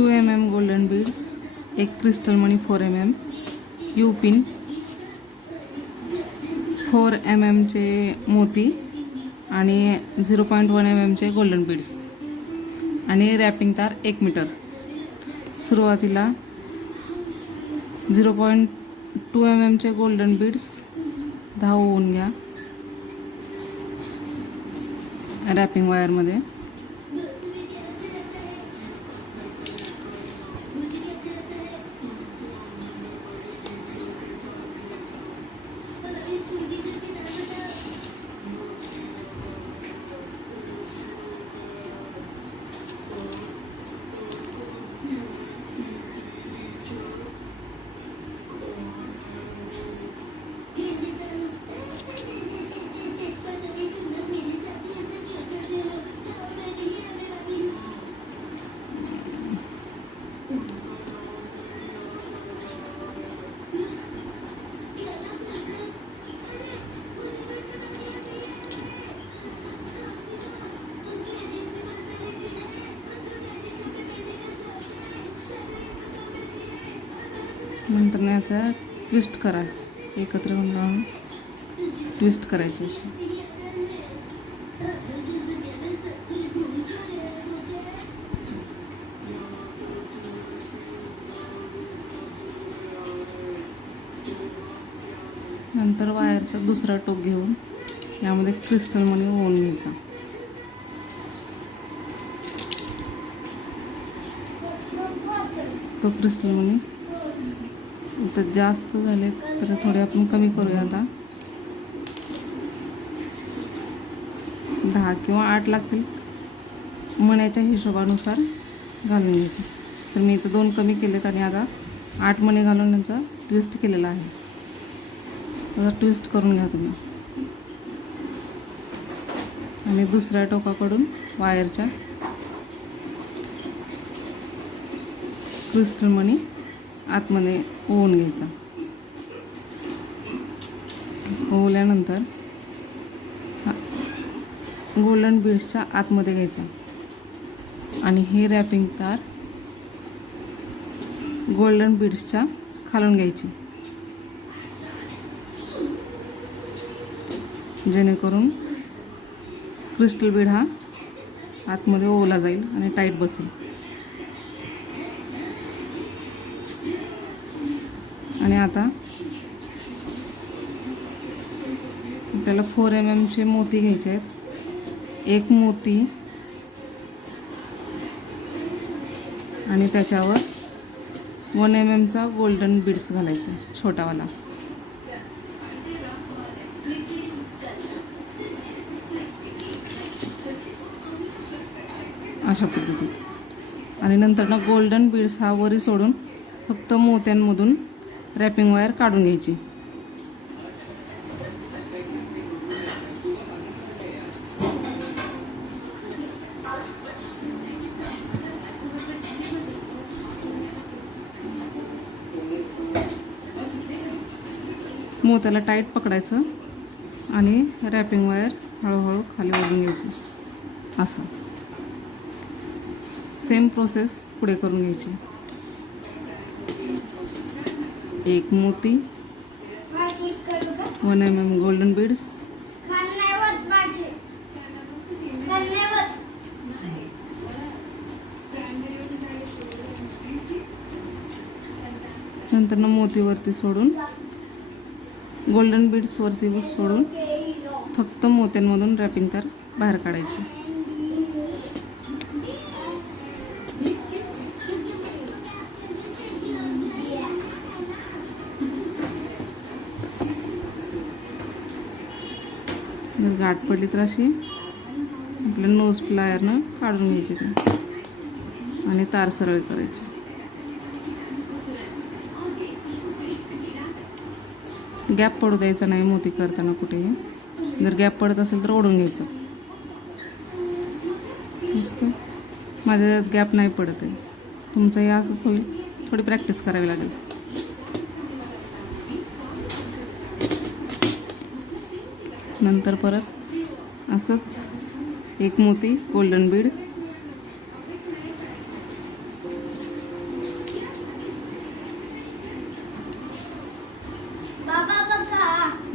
2 mm golden beads, एक crystal मणी 4 mm, you pin 4 mm चे मोती आणि 0.1 mm चे गोल्डन बीड्स आणि रॅपिंग तार 1 मीटर. सुरुवातीला 0.2 mm चे गोल्डन बीड्स 10 ओवून घ्या रॅपिंग वायरमध्ये. नंतर याचा ट्विस्ट करा, एकत्र लावून ट्विस्ट करायची अशी. नंतर वायरचा दुसरा टोक घेऊन यामध्ये क्रिस्टल मणी ओवून घ्यायचा. तो क्रिस्टल मणी तर जास्त झाले तर थोडे आपण कमी करूया. आता 10 किंवा 8 लागतील मण्याच्या हिशोबानुसार घालून घ्यायचे. तर मी इथं 2 कमी केलेत आणि आता 8 मणी घालून याचा ट्विस्ट केलेला आहे. त्याचा ट्विस्ट करून घ्या तुम्ही आणि दुसऱ्या टोकाकडून वायरच्या क्रिस्टल मणी आतमध्ये ओवून घ्यायचा. ओवल्यानंतर गोल्डन बीड्सच्या आतमध्ये घ्यायचा आणि हे रॅपिंग तार गोल्डन बीड्सच्या खालून घ्यायची, जेणेकरून क्रिस्टल बीड हा आतमध्ये ओवला जाईल आणि टाईट बसेल. आणि आता आपल्याला 4 mm चे मोती घ्यायचे आहेत. एक मोती आणि त्याच्यावर 1 mm चा गोल्डन बीड्स घालायचा छोटावाला. अशा पद्धतीत. आणि नंतर ना गोल्डन बीड्स हा वरी सोडून फक्त मोत्यांमधून रॅपिंग वायर काढून घ्यायची. मोत्याला टाईट पकडायचं आणि रॅपिंग वायर हळूहळू खाली ओढून घ्यायची. असं सेम प्रोसेस पुढे करून घ्यायची. एक मोती, 1 mm गोल्डन बीड्स, नंतर मोतीवरती सोडून गोल्डन बीड्स वरती सोडून फक्त मोत्यांमधून रॅपिंग तार बाहेर काढायची. जर गाठ पडली तर अशी आपल्या नोज प्लायरनं काढून घ्यायची ती आणि तार सरळ करायची. गॅप पडू द्यायचा नाही मोती करताना कुठेही. जर गॅप पडत असेल तर ओढून घ्यायचं. दिसतं माझ्या गॅप नाही पडत आहे. तुमचंही असंच होईल, थोडी प्रॅक्टिस करावी लागेल. नंतर परत असंच एक मोती गोल्डन बीड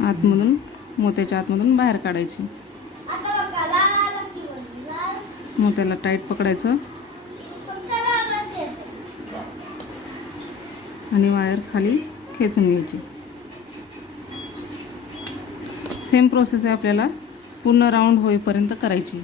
आतमधून मोत्याच्या आतमधून बाहेर काढायची. मोत्याला टाईट पकडायचं आणि वायर खाली खेचून घ्यायची. सेम प्रोसेस आहे, आपल्याला पूर्ण राऊंड होईपर्यंत करायची.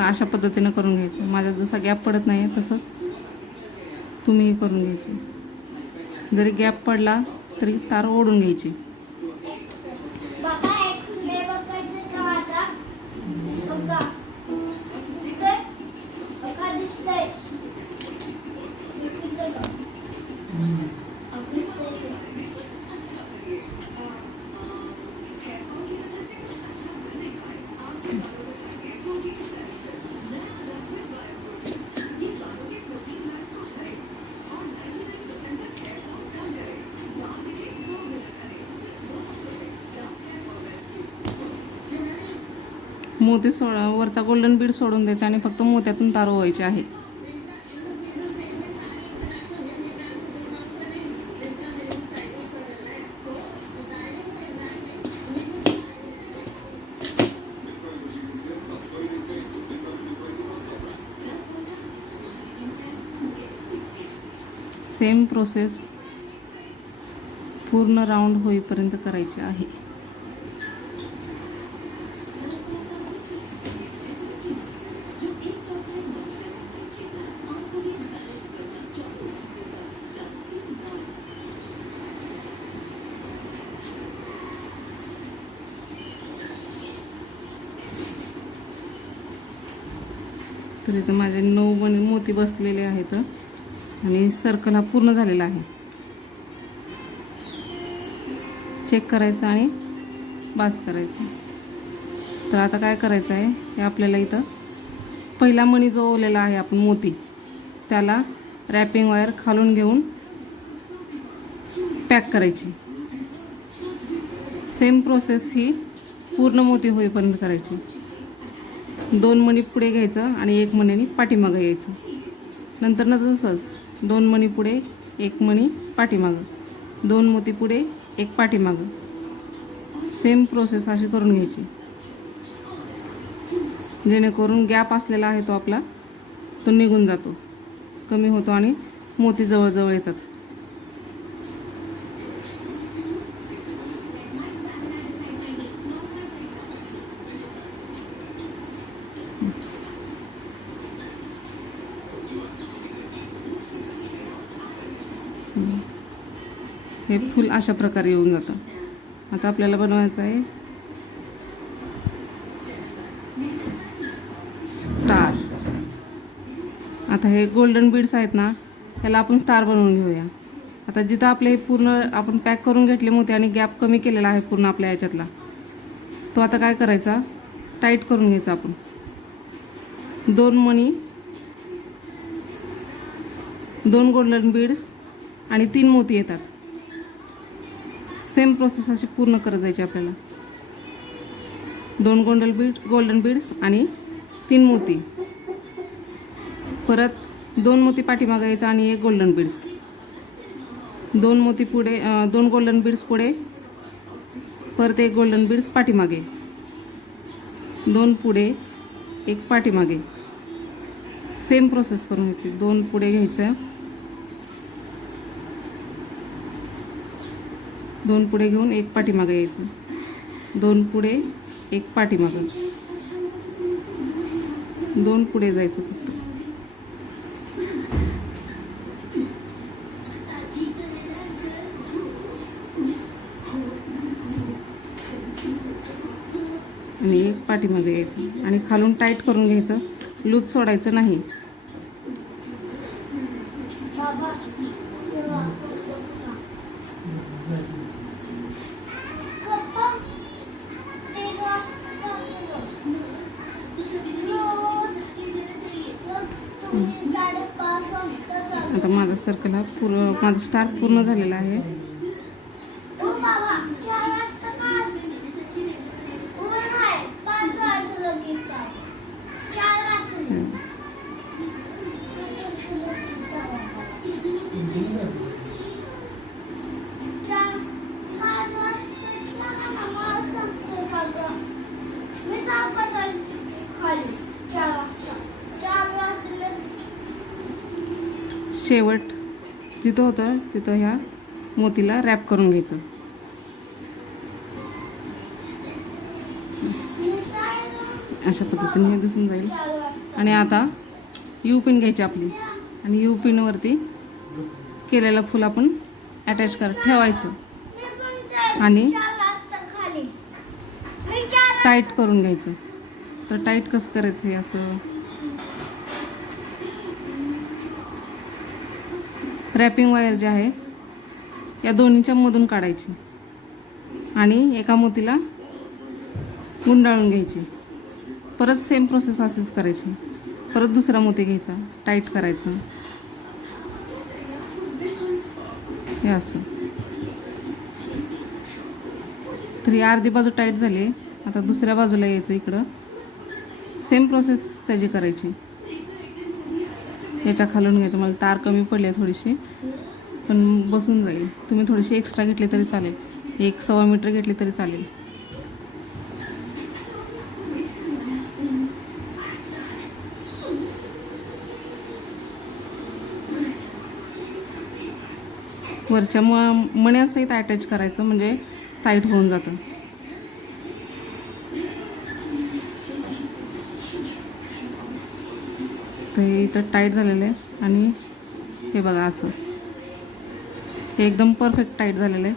अशा पद्धतीनं करून घ्यायचं. माझा जसा गॅप पडत नाही तसंच तुम्हीही करून घ्यायचे. जरी गॅप पडला तरी तार ओढून घ्यायची. मोती वरचा गोल्डन बीड सोडून द्यायचा आणि फक्त मोत्यातून तार ओवायचे आहे. सेम प्रोसेस पूर्ण राऊंड होईपर्यंत करायची आहे. तर इथं माझे 9 मोती बसलेले आहेत आणि सर्कल हा पूर्ण झालेला आहे. चेक करायचं आणि बास करायचं. तर आता काय करायचं आहे, हे आपल्याला इथं पहिला मणी जो ओवलेला आहे आपण मोती, त्याला रॅपिंग वायर खालून घेऊन पॅक करायची. सेम प्रोसेस ही पूर्ण मोती होईपर्यंत करायची. 2 मणी पुढे घ्यायचं आणि 1 मणीने पाठीमागं यायचं. नंतर ना तसंच 2 मणी पुढे 1 मणी पाठीमागं, 2 मोती पुढे 1 पाठीमागं. सेम प्रोसेस अशी करून घ्यायची, जेणेकरून गॅप असलेला आहे तो आपला तो निघून जातो, कमी होतो आणि मोती जवळजवळ येतात. हे फुल अशा प्रकारे येऊन जातं. आता आपल्याला बनवायचं आहे स्टार. आता हे गोल्डन बीड्स आहेत ना, त्याला आपण स्टार बनवून घेऊया. आता जिथं आपले पूर्ण आपण पॅक करून घेतले मोती आणि गॅप कमी केलेला आहे पूर्ण आपल्या याच्यातला, तो आता काय करायचा, टाईट करून घ्यायचा आपण. 2 मणी, 2 गोल्डन बीड्स आणि 3 मोती येतात. सेम प्रोसेस अशी पूर्ण करत जायची आपल्याला. 2 गोल्डन बीड्स आणि 3 मोती, परत 2 मोती पाठीमागे यायचा आणि 1 गोल्डन बीड्स. 2 मोती पुढे, 2 गोल्डन बीड्स पुढे, परत 1 गोल्डन बीड्स पाठीमागे, 2 पुढे 1 पाठीमागे. सेम प्रोसेस करून घ्यायची. 2 पुढे घ्यायचं, 2 पुढे घेऊन 1 पाठीमागे यायचं, 2 पुढे 1 पाठीमागं, 2 पुढे जायचं फक्त. आणि 1 पाठीमागे यायचं आणि खालून टाईट करून घ्यायचं. लूज सोडायचं नाही. आता माझा सर्कल हा माझा स्टार पूर्ण झालेला आहे. शेवट जिथं होतं तिथं ह्या मोतीला रॅप करून घ्यायचं. अशा पद्धतीने हे दिसून जाईल. आणि आता यू पिन घ्यायची आपली आणि यू पिनवरती केलेलं फूल आपण अटॅच ठेवायचं आणि टाईट करून घ्यायचं. तर टाईट कसं करायचं हे असं रॅपिंग वायर जी आहे या दोन्हीच्या मधून काढायची आणि एका मोतीला गुंडाळून घ्यायची. परत सेम प्रोसेस अशीच करायची. परत दुसरा मोती घ्यायचा, टाईट करायचं, हे असं. तर ही अर्धी बाजू टाईट झाली. आता दुसऱ्या बाजूला यायचं, इकडं सेम प्रोसेस त्याची करायची. याच्या खालून घ्यायचं. मला तार कमी पडली आहे थोडीशी, पण बसून जाईल. तुम्ही थोडीशी एक्स्ट्रा घेतली तरी चालेल, 1.25 मीटर घेतली तरी चालेल. वरच्या मण्यासहित अटॅच करायचं, म्हणजे टाईट होऊन जातं. तर हे इथं टाईट झालेलं आहे आणि हे बघा असं हे एकदम परफेक्ट टाईट झालेलं आहे,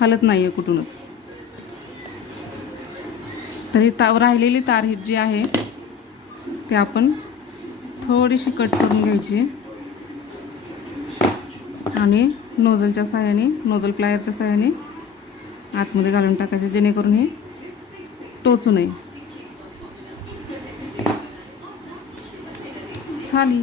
हलत नाही आहे कुठूनच. तर ही राहिलेली तार ही जी आहे ते आपण थोडीशी कट करून घ्यायची आणि नोझलच्या सहाय्याने, नोझल प्लायरच्या सहाय्याने आतमध्ये घालून टाकायचे, जेणेकरून हे टोचू नये. झाली.